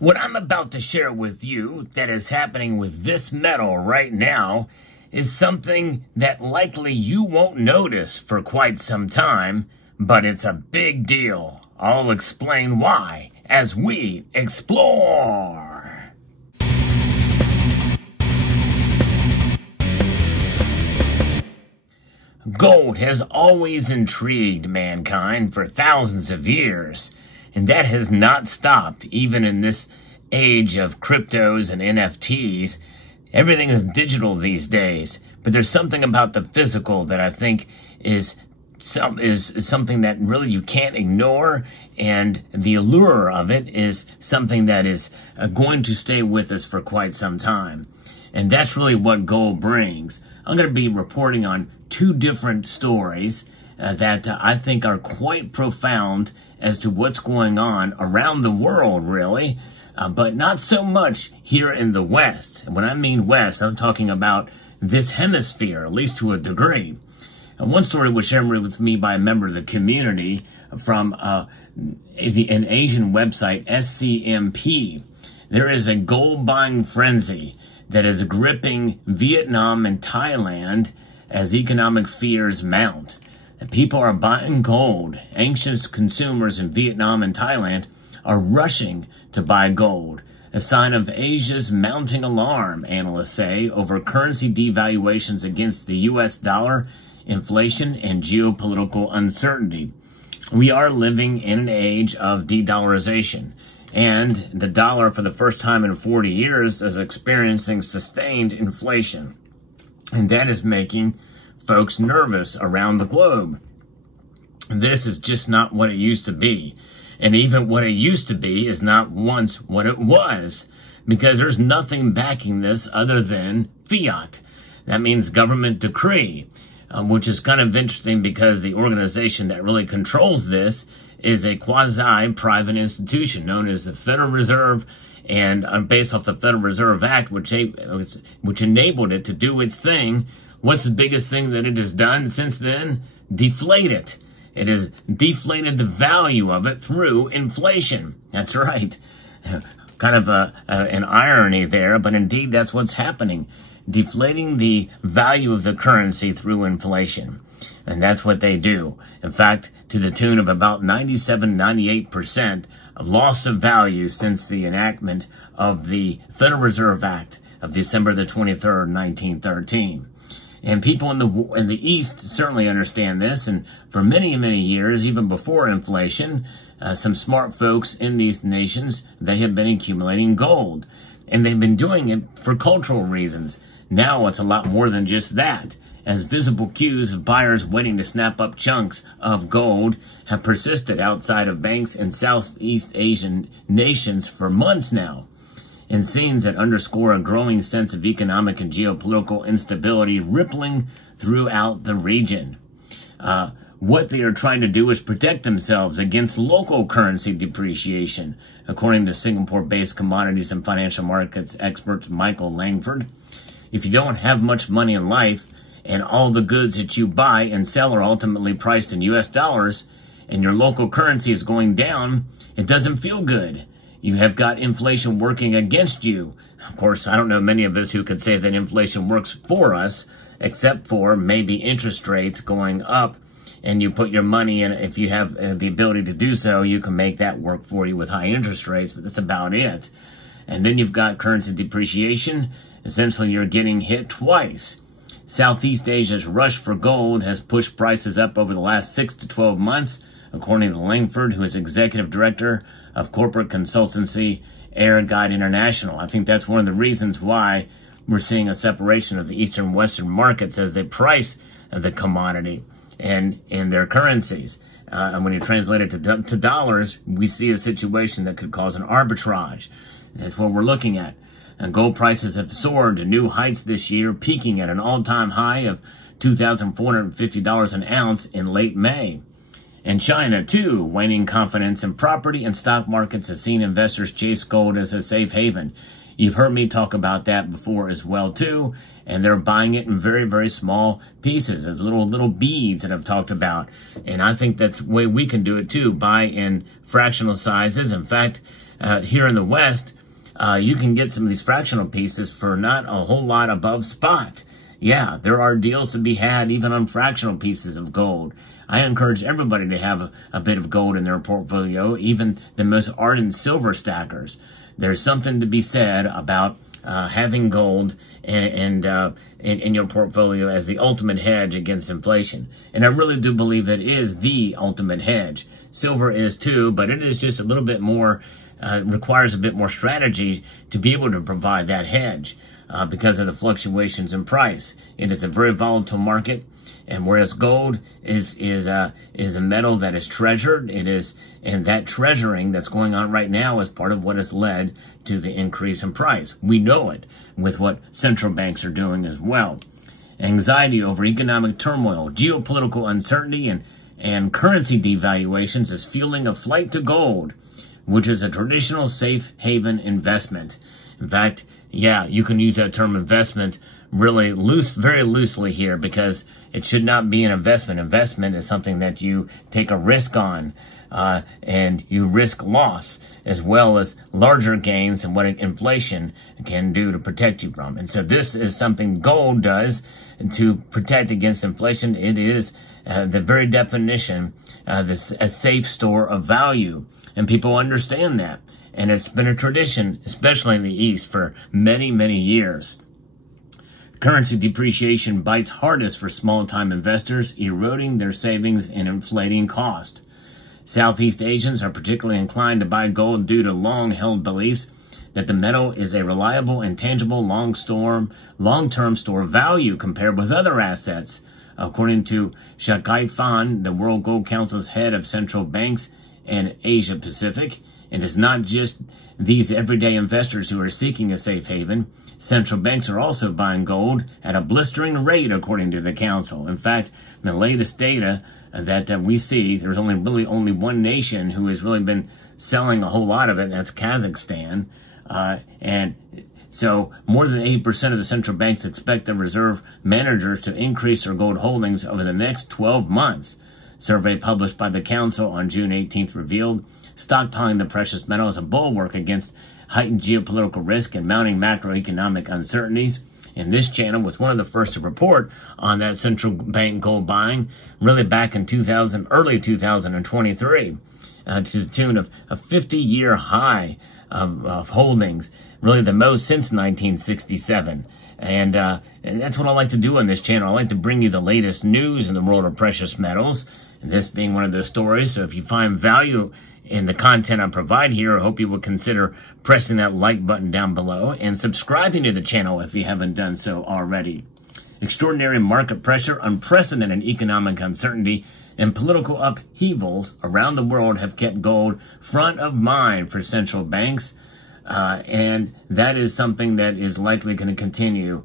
What I'm about to share with you that is happening with this metal right now is something that likely you won't notice for quite some time, but it's a big deal. I'll explain why as we explore. Gold has always intrigued mankind for thousands of years, and that has not stopped even in this age of cryptos and NFTs. Everything is digital these days, but there's something about the physical that I think is something that really you can't ignore, and the allure of it is something that is going to stay with us for quite some time. And that's really what gold brings. I'm going to be reporting on two different stories that I think are quite profound as to what's going on around the world, really, but not so much here in the West. And when I mean West, I'm talking about this hemisphere, at least to a degree. And one story was shared with me by a member of the community from an Asian website, SCMP. There is a gold buying frenzy that is gripping Vietnam and Thailand as economic fears mount. People are buying gold. Anxious consumers in Vietnam and Thailand are rushing to buy gold, a sign of Asia's mounting alarm, analysts say, over currency devaluations against the U.S. dollar, inflation, and geopolitical uncertainty. We are living in an age of de-dollarization, and the dollar, for the first time in 40 years, is experiencing sustained inflation. And that is making folks nervous around the globe. This is just not what it used to be. And even what it used to be is not once what it was, because there's nothing backing this other than fiat. That means government decree, which is kind of interesting because the organization that really controls this is a quasi-private institution known as the Federal Reserve, and based off the Federal Reserve Act, which enabled it to do its thing. What's the biggest thing that it has done since then? Deflate it. It has deflated the value of it through inflation. That's right. Kind of an irony there, but indeed that's what's happening. Deflating the value of the currency through inflation. And that's what they do. In fact, to the tune of about 97-98% of loss of value since the enactment of the Federal Reserve Act of December the 23rd, 1913. And people in the East certainly understand this, and for many, many years, even before inflation, some smart folks in these nations, they have been accumulating gold. And they've been doing it for cultural reasons. Now it's a lot more than just that, as visible cues of buyers waiting to snap up chunks of gold have persisted outside of banks in Southeast Asian nations for months now, in scenes that underscore a growing sense of economic and geopolitical instability rippling throughout the region. What they are trying to do is protect themselves against local currency depreciation, according to Singapore-based commodities and financial markets expert Michael Langford. If you don't have much money in life, and all the goods that you buy and sell are ultimately priced in U.S. dollars, and your local currency is going down, it doesn't feel good. You have got inflation working against you. Of course, I don't know many of us who could say that inflation works for us, except for maybe interest rates going up, and you put your money in. If you have the ability to do so, you can make that work for you with high interest rates, but that's about it. And then you've got currency depreciation. Essentially, you're getting hit twice. Southeast Asia's rush for gold has pushed prices up over the last 6 to 12 months, according to Langford, who is executive director of corporate consultancy Air Guide International. I think that's one of the reasons why we're seeing a separation of the Eastern and Western markets as they price the commodity and in their currencies. And when you translate it to dollars, we see a situation that could cause an arbitrage. That's what we're looking at. And gold prices have soared to new heights this year, peaking at an all-time high of $2,450 an ounce in late May. And China, too, waning confidence in property and stock markets has seen investors chase gold as a safe haven. You've heard me talk about that before as well, too, and they're buying it in very, very small pieces, as little beads that I've talked about. And I think that's the way we can do it, too, buy in fractional sizes. In fact, here in the West, you can get some of these fractional pieces for not a whole lot above spot. Yeah, there are deals to be had even on fractional pieces of gold. I encourage everybody to have a bit of gold in their portfolio, even the most ardent silver stackers. There's something to be said about having gold in your portfolio as the ultimate hedge against inflation. And I really do believe it is the ultimate hedge. Silver is too, but it is just a little bit more, requires a bit more strategy to be able to provide that hedge because of the fluctuations in price. It is a very volatile market. And whereas gold is a metal that is treasured, and that treasuring that's going on right now is part of what has led to the increase in price. We know it with what central banks are doing as well. Anxiety over economic turmoil, geopolitical uncertainty, and currency devaluations is fueling a flight to gold, which is a traditional safe haven investment. In fact, yeah, you can use that term investment really very loosely here, because it should not be an investment. Investment is something that you take a risk on, and you risk loss as well as larger gains and what inflation can do to protect you from. And so this is something gold does to protect against inflation. It is the very definition, a safe store of value, and people understand that. And it's been a tradition, especially in the East, for many, many years. Currency depreciation bites hardest for small-time investors, eroding their savings and inflating cost. Southeast Asians are particularly inclined to buy gold due to long-held beliefs that the metal is a reliable and tangible long-term store of value compared with other assets. According to Shakai Fan, the World Gold Council's head of central banks and Asia Pacific, it is not just these everyday investors who are seeking a safe haven. Central banks are also buying gold at a blistering rate, according to the council. In fact, in the latest data that we see, there's only one nation who has really been selling a whole lot of it, and that's Kazakhstan. And so more than 80% of the central banks expect the reserve managers to increase their gold holdings over the next 12 months. Survey published by the council on June 18th revealed stockpiling the precious metal is a bulwark against heightened geopolitical risk and mounting macroeconomic uncertainties. And this channel was one of the first to report on that central bank gold buying, really back in early 2023, to the tune of a 50-year high of holdings, really the most since 1967. And that's what I like to do on this channel. I like to bring you the latest news in the world of precious metals, and this being one of those stories. So if you find value in the content I provide here, I hope you will consider pressing that like button down below and subscribing to the channel if you haven't done so already. Extraordinary market pressure, unprecedented economic uncertainty, and political upheavals around the world have kept gold front of mind for central banks, and that is something that is likely going to continue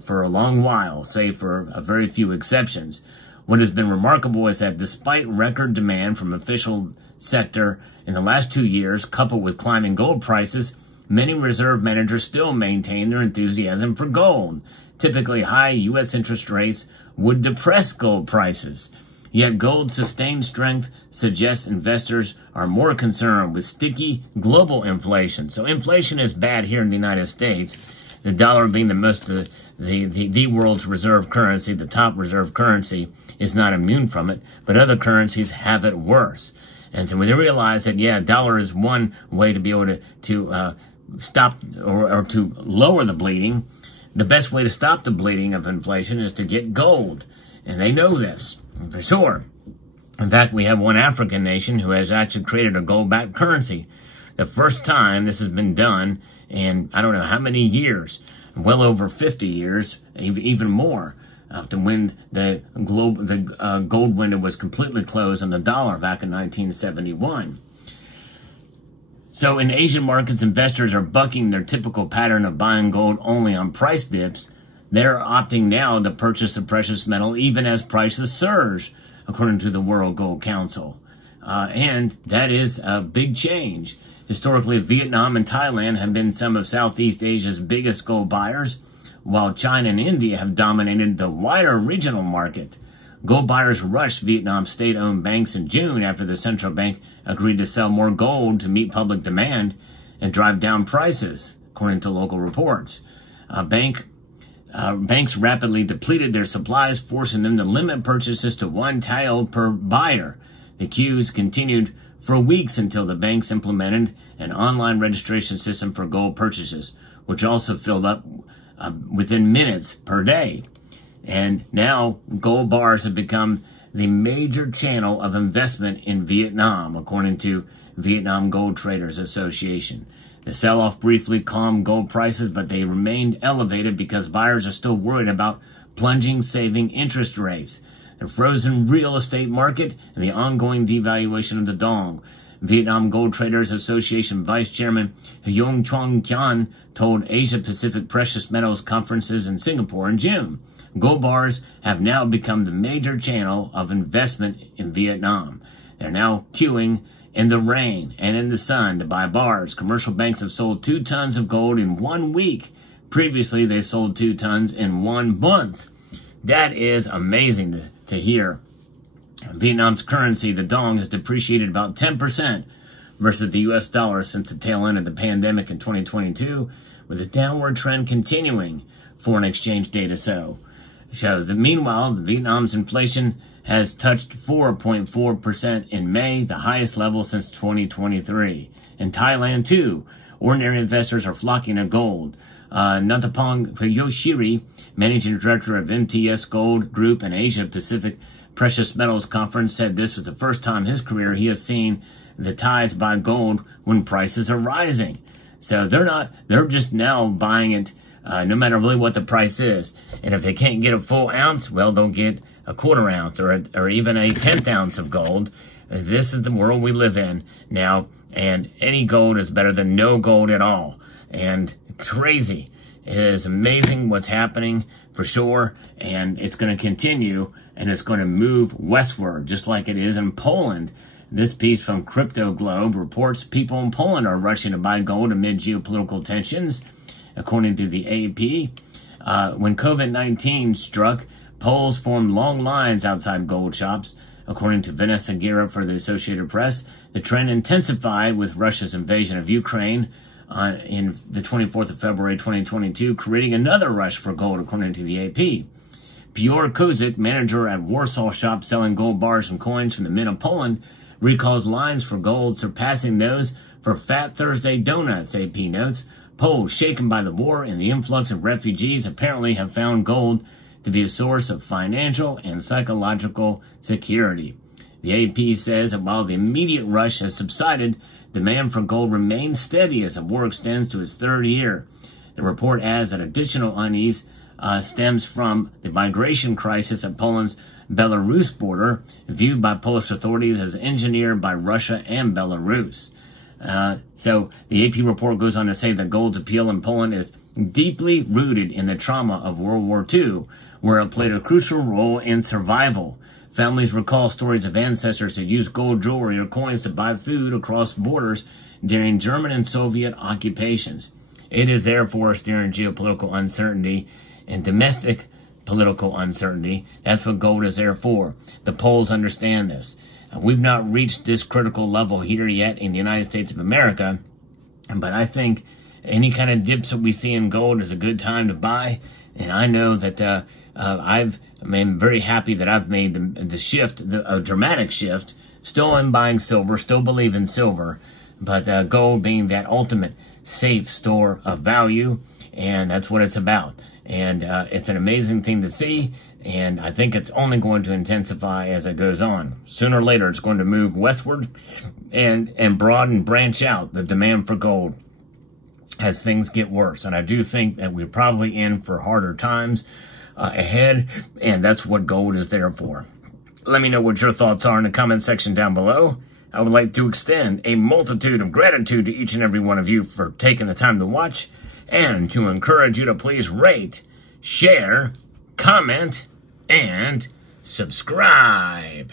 for a long while, save for a very few exceptions. What has been remarkable is that despite record demand from official sector in the last 2 years, coupled with climbing gold prices, many reserve managers still maintain their enthusiasm for gold. Typically, high U.S. interest rates would depress gold prices. Yet gold's sustained strength suggests investors are more concerned with sticky global inflation. So inflation is bad here in the United States. The dollar being the world's reserve currency, the top reserve currency, is not immune from it, but other currencies have it worse. And so when they realize that, yeah, dollar is one way to be able to stop or to lower the bleeding, the best way to stop the bleeding of inflation is to get gold. And they know this, for sure. In fact, we have one African nation who has actually created a gold-backed currency. The first time this has been done in, I don't know how many years, well over 50 years, even more, after when the gold window was completely closed on the dollar back in 1971. So in Asian markets, investors are bucking their typical pattern of buying gold only on price dips. They're opting now to purchase the precious metal even as prices surge, according to the World Gold Council. And that is a big change. Historically, Vietnam and Thailand have been some of Southeast Asia's biggest gold buyers, while China and India have dominated the wider regional market. Gold buyers rushed Vietnam's state-owned banks in June after the central bank agreed to sell more gold to meet public demand and drive down prices, according to local reports. Banks rapidly depleted their supplies, forcing them to limit purchases to 1 tael per buyer. The queues continued for weeks until the banks implemented an online registration system for gold purchases, which also filled up within minutes per day. And now gold bars have become the major channel of investment in Vietnam, according to Vietnam Gold Traders Association. The sell-off briefly calmed gold prices, but they remained elevated because buyers are still worried about plunging saving interest rates, the frozen real estate market, and the ongoing devaluation of the dong. Vietnam Gold Traders Association Vice Chairman Huyong Chuang Kian told Asia Pacific Precious Metals Conferences in Singapore in June. Gold bars have now become the major channel of investment in Vietnam. They're now queuing in the rain and in the sun to buy bars. Commercial banks have sold 2 tons of gold in 1 week. Previously, they sold 2 tons in 1 month. That is amazing to hear. Vietnam's currency, the dong, has depreciated about 10% versus the U.S. dollar since the tail end of the pandemic in 2022, with a downward trend continuing, foreign exchange data meanwhile, Vietnam's inflation has touched 4.4% in May, the highest level since 2023. In Thailand, too, ordinary investors are flocking to gold. Natapong Yoshiri, managing director of MTS Gold Group and Asia Pacific Precious Metals Conference, said this was the first time in his career he has seen the Thais buy gold when prices are rising. So they're just now buying it no matter really what the price is. And if they can't get a full ounce, well, they'll get a quarter ounce or even a 10th ounce of gold. This is the world we live in now, and any gold is better than no gold at all. And crazy. It is amazing what's happening for sure, and it's going to continue, and it's going to move westward, just like it is in Poland. This piece from Crypto Globe reports people in Poland are rushing to buy gold amid geopolitical tensions, according to the AP. When COVID-19 struck, Poles formed long lines outside gold shops. According to Vanessa Guerra for the Associated Press, the trend intensified with Russia's invasion of Ukraine in the 24th of February 2022, creating another rush for gold, according to the AP. Piotr Kozik, manager at Warsaw shop selling gold bars and coins from the Mint of Poland, recalls lines for gold surpassing those for Fat Thursday donuts, AP notes. Poles, shaken by the war and the influx of refugees, apparently have found gold to be a source of financial and psychological security. The AP says that while the immediate rush has subsided, demand for gold remains steady as the war extends to its 3rd year. The report adds that additional unease stems from the migration crisis at Poland's Belarus border, viewed by Polish authorities as engineered by Russia and Belarus. So the AP report goes on to say that gold's appeal in Poland is deeply rooted in the trauma of World War II, where it played a crucial role in survival. Families recall stories of ancestors who used gold jewelry or coins to buy food across borders during German and Soviet occupations. It is there for us during geopolitical uncertainty and domestic political uncertainty. That's what gold is there for. The Poles understand this. We've not reached this critical level here yet in the United States of America, but I think any kind of dips that we see in gold is a good time to buy. And I know that I'm very happy that I've made the shift, a dramatic shift. Still am buying silver, still believe in silver, but gold being that ultimate safe store of value, and that's what it's about. And it's an amazing thing to see, and I think it's only going to intensify as it goes on. Sooner or later, it's going to move westward and broaden, branch out the demand for gold as things get worse. And I do think that we're probably in for harder times ahead, and that's what gold is there for. Let me know what your thoughts are in the comment section down below. I would like to extend a multitude of gratitude to each and every one of you for taking the time to watch, and to encourage you to please rate, share, comment, and subscribe.